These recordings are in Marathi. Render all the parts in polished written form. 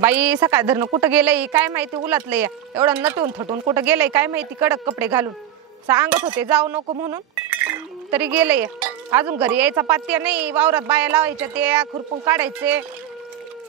बाई सकाळ धरणं कुठं गेलंय काय माहिती, उलातलंय एवढं नटून थटून कुठं गेलंय काय माहिती, कडक कपडे घालून सांगत होते जाऊ नको म्हणून तरी गेलंय. अजून घरी यायचा पात्या नाही, वावरात बाया लावायच्या ते खुरपून काढायचे,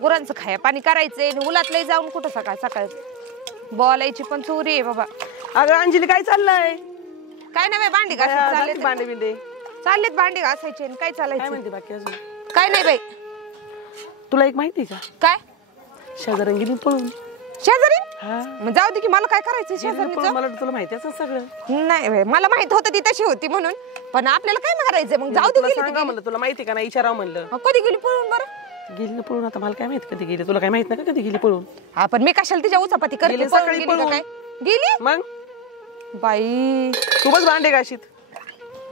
गुरांचं खाया पाणी करायचे, उलातलंय जाऊन कुठं सकाळ सकाळ बोलायची पण चोरी आहे बाबा. अगं अंजली काय चाललंय? काय नाही भांडी घासायचे, भांडे बिंडे चाललेत भांडी घासायचे. काय चालायचं म्हणते बाकी अजून? काय नाही बाई. तुला एक माहिती का? काय? शेजाऱ्यान गेली पळून. शेजारी? हा मग जाऊ दे की, मला काय करायचं शेजारी? मला तुला माहिती असं सगळं. नाही बाई, मला माहित होतं ती तशी होती म्हणून, पण आपल्याला काय मारायचं मग? जाऊ दे. म्हणलं तुला माहिती का नाही विचारावं म्हणलं. कधी गेली पळून? बरं गेली ना पळून. आता मला काय माहिती कधी गेली, तुला काय माहित नाही का कधी गेली पळून? हा पण मी कशाला तिच्या उचापती करते? गेली सकाळी गेली का पळून. काय? गेली मग बाई तू बस भांडे घाशीत.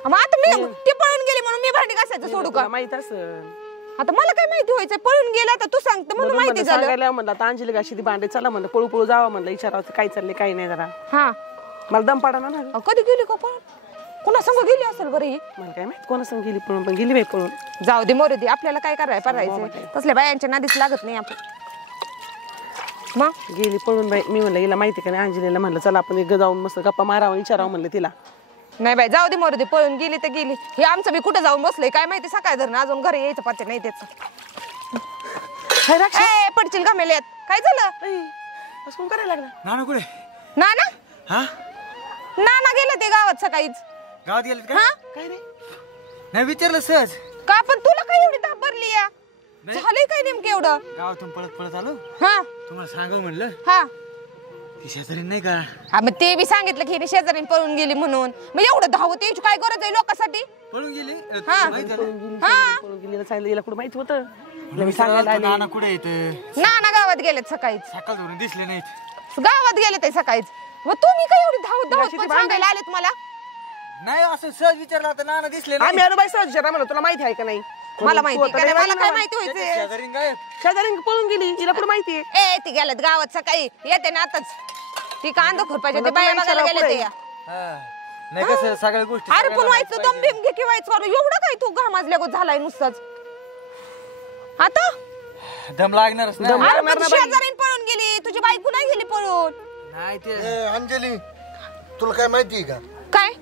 मग आता मी ती पळून गेली म्हणून मी भांडी घासायचं सोडू का? माहित असं आता मला काय माहिती व्हायचं? पळून गेला तर तू सांगते म्हणून माहिती झालं. सांगायला म्हणलं आता अंजली घाशी ती भांडे, चला म्हणलं पळू पळू जावं म्हणलं, विचारावं काय चाललंय काय नाही जरा. हा मला दम पाडा ना. कधी गेली का पळून? कुणा संग गेली असेल बरं ही? मला काय माहित कोणा संग गेली पळून, पण गेली बाई पळून. जाऊ दे मोरू दे, आपल्याला काय करायचं? तसल्या बायांच्या नादीच लागत नाही आपण. मग गेली पळून बाई. मी म्हणलं हिला माहिती का नाही अंजलीला, म्हणलं चला आपण एक जाऊन मस्त गप्पा मारावं विचारावं म्हणलं तिला. नाही बाई जाऊ दे मोरू दे, पळून गेली तर गेली. हे आमचं बी कुठं जाऊन बसलंय काय माहिती, सकाळ धरणं अजून घरी यायचं पाते नाही त्याच. पडचिल घामेल्यात. काय झालं? असं कोण करायला लागला? नाना कुठे? नाना? हा नाना गेले ते गावात सकाळीच. गावात गेले का? हा काय रे? नाही विचारलं सहज. का पण तुला काय एवढी ताप भरली या? झालंय काय नेमकं एवढं? गावातून पळत पळत आलो, हा तुम्हाला सांगावं म्हणलं. हा ती शेजारी नाही का? हा मग ते बी सांगितलं की शेजारीन पळून गेली म्हणून. मग एवढं धावत यायची काय गरज आहे लोकांसाठी? पळून गेली. हा. माहित झालं? हा पळून गेली सांगितलं, हिला कुठं माहिती होतं? मी सांगायला आलो, नाना कुठे येत? नाना गावात गेलेत सकाळीच. सकाळ धरून दिसले नाहीत. गावात गेले ते सकाळीच. मग तुम्ही काय एवढी धावत पण सांगायला आलेत मला? नाही असं सहज विचारलं होतं, नाना दिसले नाही. आम्ही आलो बाई सहज विचारा म्हणलं तुला माहिती आहे का नाही? मला माहिती का नाही? मला काय माहिती व्हायचं? शेजारी गायब. शेजारी पळून गेली, हिला कुठं माहिती आहे? ए ती गेल्यात गावात सकाळी, येते ना आताच. ती कांदा खुरपायच्या ते बाया बघायला गेले ते. हा. नाही कसं सगळ्या गोष्टी अरे पण व्हायचं दम बिम घे की व्हायचं एवढं काय तू घामाजल्या गो झालाय नुसताच आता? दम लागणारच ना. शेजारीन पळून गेली, तुझी बायको नाही गेली पळून? नाही ते अंजली, तुला काय माहिती का? काय?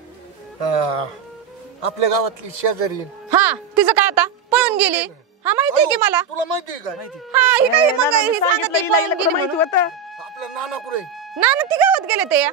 आपल्या गावातली शेजारी. हा तिचं काय आता? पळून गेली. हा माहितीये की मला. तुला माहिती का? हा ही काय मग ही सांगत नाही पळून गेली माहिती म्हणून. होतं. आपल्या नाना कुठे? नाना ती गावात गेले ते.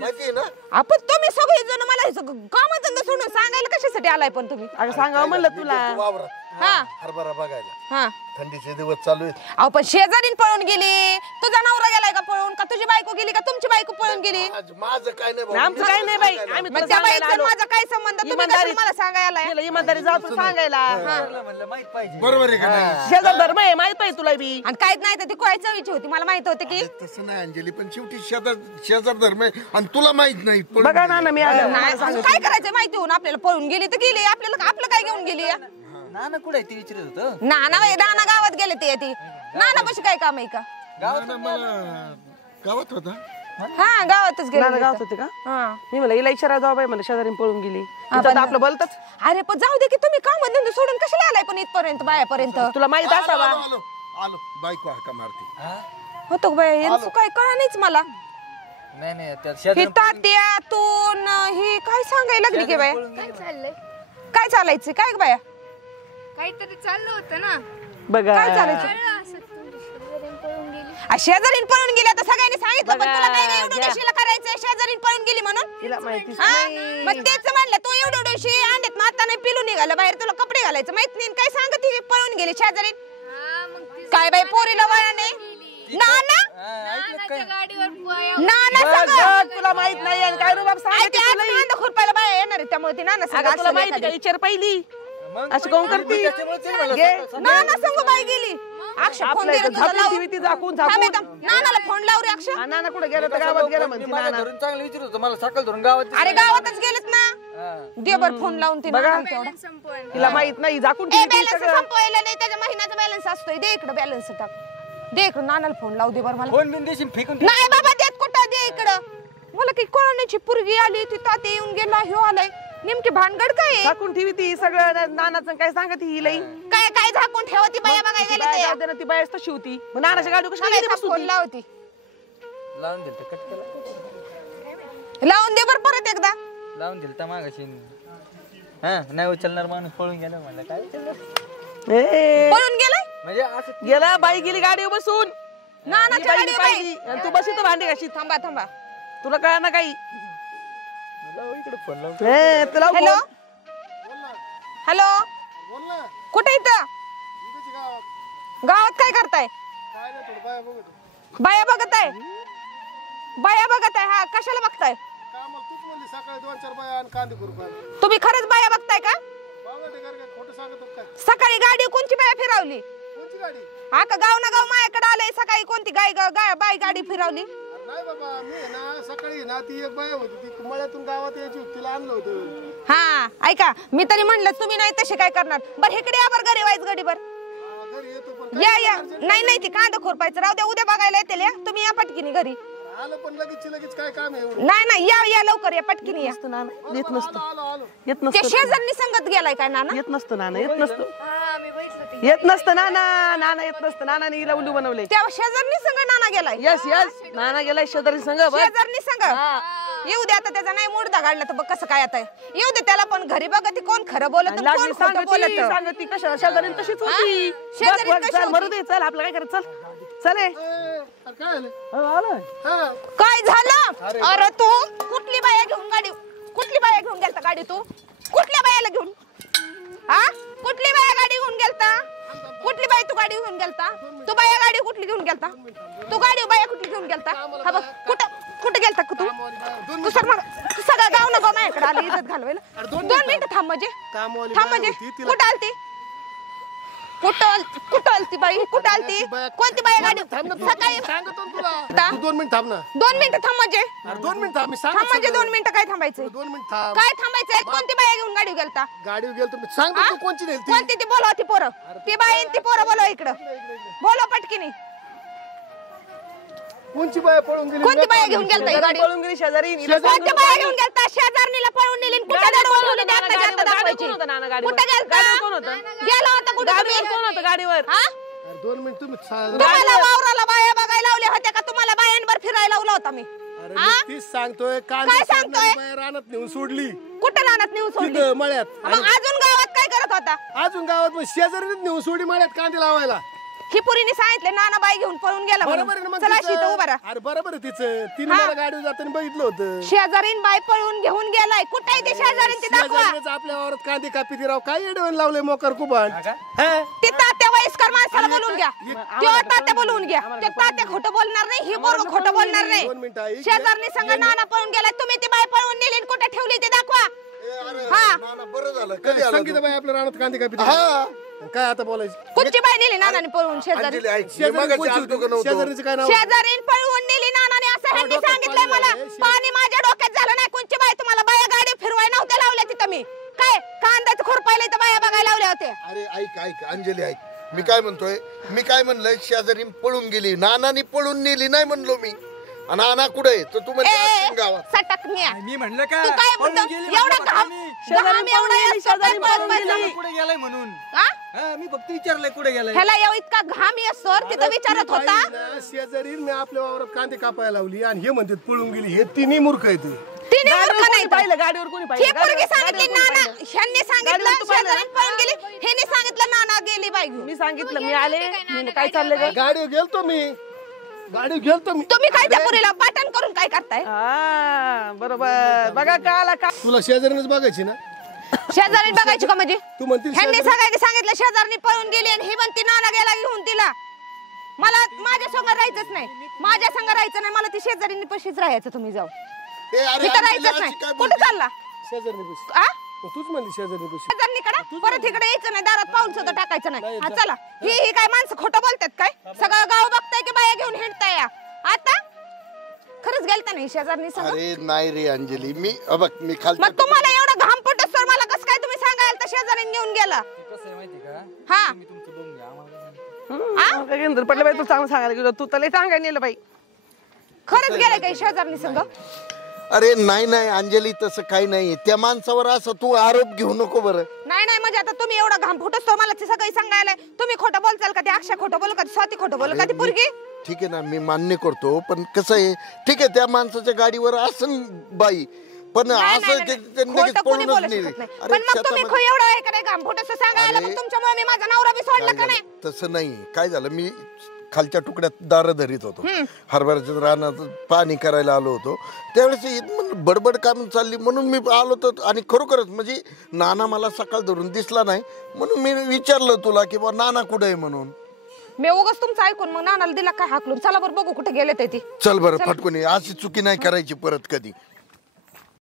माहिती आहे ना? आपण तुम्ही सगळे जण मला कामधंदा सोडून सांगायला कशासाठी आलाय पण तुम्ही? अगं सांगावं म्हणलं तुला. वावरात हा हरभरा बघायला. हा थंडीचे दिवस चालू आहेत. अहो पण शेजारीन पळून गेली. तुझा नवरा गेलाय का पळून? का तुझी बायको गेली? का तुमची बायको पळून गेली? माझं काय नाही भाऊ. आमचं काय नाही बाई, आम्ही मग तुला त्या सांगायला बाईचा आलो. माझा काय संबंध? तुम्ही कशाला मला सांगायला आलाय? तिला इमानदारी जाऊ तू सांगायला. म्हणलं माहित पाहिजे. बरोबर आहे का नाही? शेजार धर्म आहे माहित पाहिजे तुला बी. आणि काहीच नाही तर ती कोळ्या चवीची होती. मला माहित होतं की तसं नाही अंजली, पण शेवटी शेजार धर्म आहे आणि तुला माहित नाही. पळून बघा ना मी आलो. नाही, काय करायचं माहिती होऊन आपल्याला? पळून गेली तर गेली. आपल्याला आपलं काय घेऊन गेली? नाना कुठे ती विचारत होतं. नाना नाना गावात गेले ते ती. नाना पशी काय काम आहे का? नाना मला गावात होता. हा गावातच गेले. नाना गावात होते का? हा मी म्हणलं हिला इशारा जाऊ बाई, म्हणलं शेजारी पळून गेली. तिथं आपलं बोलतच. अरे पण जाऊ दे की, तुम्ही काम धंदे सोडून कशाला आलाय पण इथपर्यंत बायापर्यंत? तुला माहित असावा. आलो आलो, बायको हाका मारते. होतो का बाया? यांचं काय कळा नाहीच मला. नाही नाही त्या ही शेजारी तात्या तून ही काय सांगायला लागली की बाया? काय चाललंय? काय चालायचं काय ग बाया? काहीतरी चाललं होतं ना. बघा काय चालायचं? कळलं असं तुमची शेजारीण पळून गेली. शेजारीन पळून गेली. आता सगळ्यांनी सांगितलं पण तुला काय एवढं देशीला करायचंय? शेजारीन पळून गेली म्हणून तिला माहितीच हा? नाही. मग तेच म्हणलं तू एवढं दिवशी अंड्यात माता नाही पिलू निघालं बाहेर, तुला कपडे घालायचं माहित नाही. काय सांगत ती पळून गेली शेजारीन? हा, मग ती काय बाई पोरीला वळण नाही. नाना नानाच्या गाडीवर नाना बघ, सगळं बघ, तुला माहित नाही आणि काय रुबाब सांगायचं आज तुला? कांदा खुरपायला बाया येणार आहे, त्यामुळे ती नाना अगं सगळं तुला माहिती का? विचार पहिली असं कोण करते? नाना संग बाई गेली. अक्षय फोन दे रे तुझा लावून. झाकून थांब एकदम. नानाला फोन लाव रे अक्षय. नाना कुठे गेला तर गावात गेला म्हणते नाना. धरून चांगलं विचारत होतं मला, सकाळ धरून गावात अरे गावातच गेलेत ना. दे बर फोन लावून ती बघा. नाना तेवढा. संपवण. तिला माहित नाही झाकून ए ठेवते बॅलन्स सगळं. संपवायला नाही, त्याच्या महिन्याचा बॅलन्स असतोय. दे इकडे बॅलन्स टाक. दे इकडे नानाला फोन लाव दे बर मला. फोन बिन देशील फेकून. नाही बाबा देत कुठं, दे इकडं. मला की कोणाची पुरगी आली ती ताते येऊन गेला ह्यो आलाय. नेमकी भानगड काय आहे? झाकून ठेवी ती सगळं नानाचं काय सांगत ही लई काय काय झाकून ठेवती बाया बघायला गेले ते जाऊ दे ना, ती बायच तशी होती मग नानाच्या गाडी कशी मला गेली इथं बसून फोन ती? लावती लावून दिल तर कट केला लावून दे बर परत एकदा लावून दिल तर मागाशी हा नाही उचलणार माणूस पळून गेला म्हणलं काय उचलणार? ए, पळून गेलाय म्हणजे असं गेला बाई गेली गाडीवर बसून नानाच्या बाई गाडीवर पाहिली बाई. आणि तू बशी तर भांडे घाशी थांबा थांबा तुला कळणार ना काही इकडे फोन लावून ए, तुला हॅलो फोन. हॅलो बोल ना कुठे इथं इथेच गावात गावात काय करताय काय नाही थोडं बाया बघत बाया बघत आहे बाया बघत आहे हा कशाला बघताय काय मला तूच म्हणली सकाळी 2-4 बाया आणि कांदे करू काय तुम्ही खरंच बाया बघताय का बाबा ते काय खोटं सांगत होत काय सकाळी गाडी कोणची बाया फिरवली कोणची गाडी हा का गाव ना गाव माझ्याकडे आलंय सकाळी कोणती बाई गाडी फिरवली अरे नाही बाबा मी आहे ना सकाळी ना ती एक बाया होती ती मळ्यातून गावात यायची होती, तिला आणलं होतं हा ऐका मी तरी म्हणलं तुम्ही नाही तसे काय करणार बरं इकडे या बरं घरी वाईच गडीवर हा, घरी येतो पण या या नाही नाही ती कांदा खोरपायचं राहू द्या उद्या बघायला येतील या तुम्ही या पटकीने घरी आलं पण लगेच काय काम आहे एवढं नाही नाही या लवकर या पटकीने या नसतं नाना येत नसतं आलो येत त्या नसतं शेजारनी संगत गेलाय काय नाना येत नसतं नाना येत नसतं हा मी बघितलं ते येत नसतं नाना नाना येत नसतं नानाने हिला उल्लू बनवले त्या शेजारनी संग नाना गेलाय यस यस नाना गेलाय शेजारी संग बघ शेजारनी संग येऊ दे आता त्याचा नाही मुर्दा काढला तर बघ कसं काय आता येऊ दे त्याला पण घरी बघा ती कोण खरं बोलत आणि कोण लागली खोटं बोलत सांगती कशा शेजारी तशीच होती शेजारी बघ, बघ, कशी चल होती? मरू दे चल आपलं काय करायचं चल चल काय झालं आलं हा काय झालं अरे तू कुठली बाया घेऊन कुठली बाया घेऊन गेलता गाडी तू कुठल्या बायाला घेऊन हा कुठली बाया गाडी घेऊन गेलता कुठली बाई तू गाडी घेऊन गेलता तू बाया गाडी कुठली घेऊन गेलता तू गाडी बाया कुठली घेऊन गेलता हा बघ कुठं गेलता तू सगळं गाव ना माझ्याकडे आली इज्जत घालवायला 2 मिनिटं थांब म्हणजे कुठं आलती कुठं आलती बाई कुठं आलती कोणती बाई गाडी सकाळी सांगतो तुला तू 2 मिनिट थांब ना 2 मिनिटं थांब म्हणजे 2 मिनिट थांब मी सांग थांब म्हणजे 2 मिनिटं काय थांबायचंय 2 मिनिट थांब काय थांबायचंय कोणती बाई घेऊन गाडी गेलता गाडीवर गेलो मी सांगतो तू कोणची नेलती कोणती ती बोलवा ती पोरं ती बाई आणि ती पोरं बोलवा इकडं बोलवा पटकीनी कोणची बाया पळून गेली कोणती बाई घेऊन गेलता ही गाडी पळून गेली शेजारी कोणती बाई घेऊन गेलता शेजारणीला पळून नेली आणि कुठं दडवून नेली आता गाडीवर जाता दाखवायची कोण होतं नाना गाडीवर? कुठं गेलता गाडीवर कोण होतं? गेला होता कुठं गाडीवर तुम्ही? कोण होतं गाडीवर हा? अरे 2 मिनिट तुम्ही तुम्हाला वावराला बाया बघायला लावल्या होत्या का तुम्हाला बायांवर फिरायला लावला होता मी अरे मी तीच सांगतोय कांदे काय सांगतोय? सोडणारी बाया रानात नेऊन सोडली कुठं रानात नेऊन सोडली तिथं मळ्यात मग अजून गावात काय करत होता अजून गावात मग शेजारीनेच नेऊन सोडली मळ्यात कांदे लावायला ही पुरीने सांगितले नाना बाई घेऊन पळून गेला म्हणून. बरोबर आहे ना मग चला तिचं. शीत उभा राहा. अरे बरोबर आहे तिचं तिने हा. मला गाडीवर जाताना बघितलं होतं शेजारीन बाई पळून घेऊन गेलाय कुठे आहे ते शेजारीन ते दाखवा शेजारीनेच आपल्या वावरात कांदे कापी राव काय येडवण लावले मोकर कुबान ते तात्या वयस्कर माणसाला बोलून घ्या तेव्हा तात्या बोलून घ्या ते तात्या खोटं बोलणार नाही ही पोरं खोटं बोलणार 2 मिनिटं नाही ऐक. शेजारनी संग नाना पळून गेला तुम्ही ती बाई पळून नेली आणि कुठे ठेवली ते दाखवा हा. बरं झालं कधी संगीता बाई आपल्या रानात कांदे कापी काय आता बोलायचं कुठची बाई नेली नानाने पळून शेजारी शेजारीचं काय नाव शेजारीन पळवून नेली नानाने असं ह्यांनी सांगितलंय मला पाणी माझ्या डोक्यात झालं नाही कोणची बाई तुम्हाला बाया गाडी फिरवाय नव्हत्या लावल्या तिथं मी काय कांद्याचं खुरपायला इथं बाया बघायला लावल्या होत्या अरे ऐक अंजली ऐक मी काय म्हणलंय शेजारी पळून गेली नानानी पळून नेली नाही म्हणलो मी आणि नाना कुठे तर तू म्हणजे गावात सटकण्या मी म्हणलं का तू काय पळून म्हणतो गेली एवढा म्हणलं घाम पत्नी. घाम एवढा येतो काय पळत पळत कुठे गेलाय म्हणून हा? हा, मी फक्त विचारलंय कुठे गेलाय ह्याला एवढा इतका घाम येसोर तिथं विचारत होता शेजारी मी आपल्या वावरात कांदे कापायला लावली आणि हे म्हणतात पळून गेली हे तिन्ही मूर्ख आहेत तिने मूर्ख नाही तर. पाहिलं गाडीवर कोणी ही पाहिलं पोरगी सांगितली नाना ह्यांनी सांगितलं गाडीवर तू पाहिलं शेजारीन पळून गेली ह्यांनी सांगितलं नाना गेली बाई घेऊन. मी सांगितलं मी आले मी काय चाललंय ग गाडीवर गेलतो मी तुम्ही काय त्या पुरीला पाटण करून काय करताय हा बरोबर बघा का आला का तुला शेजारीनेच बघायची ना शेजारी बघायची का म्हणजे तू म्हणतील ह्यांनी सगळ्यांनी सांगितलं शेजारनी पळून गेली आणि ही म्हणती नाना गेला घेऊन तिला मला माझ्या संग राहायचंच नाही माझ्या संग राहायचं नाही मला ती शेजारीनी पशीच राहायचं तुम्ही जाऊ इथं राहायचंच नाही कुठे चालला शेजारी आ तूच म्हणली शेजारी शेजारणीकडे परत इकडे यायचं नाही दारात पाऊल सुद्धा टाकायचं नाही हा चला ही काय माणसं खोटं बोलतात काय सगळं गाव बघताय की बाया घेऊन हिंडताय या आता खरंच गेलता नाही शेजारनी संग अरे नाही रे अंजली मी खाल मग तुम्हाला एवढं घाम पटत सर मला कसं काय तुम्ही सांगाल तर शेजारीने घेऊन गेला कसं आहे माहिती का हा मी तुमचं बघून घ्या आम्हाला काय सांगता. पडलं बाई तू चांगलं सांगायला गेलो तू तले टांगाय नेलं बाई खरंच गेले काही शेजारनी संग अरे नाही नाही अंजली तसं काही नाही त्या माणसावर असं तू आरोप घेऊ नको बरं. नाही म्हणजे आता तुम्ही एवढा घाम फुटच तो मला ते सगळी सांगायला तुम्ही खोटं बोलचाल का ते अक्षय खोटं बोल का स्वाती खोटं बोल का ती पोरगी ठीक आहे ना मी मान्य करतो पण कसं आहे ठीक आहे त्या माणसाच्या गाडीवर असं बाई पण असं त्यांनी लगेच पळूनच नेली. अरे पण मग तुम्ही एवढं आहे का नाही घाम फुटच सांगायला मग तुमच्यामुळे मी माझा नवरा बी सोडला का नाही. तसं नाही काय झालं मी खालच्या तुकड्यात दार धरीत होतो हरभऱ्याच्या रानात पाणी करायला आलो होतो त्यावेळेस बडबड काम चालली म्हणून मी आलो होतो आणि खरोखरच म्हणजे नाना मला सकाळ धरून दिसला नाही म्हणून मी विचारलं तुला की बा नाना कुठे आहे म्हणून. मी उगाच तुमचं ऐकून मग नानाला दिला काय हाकलून चला बरं बघू कुठे गेले ते ती. चल बरं फटकून अशी चुकी नाही करायची परत कधी.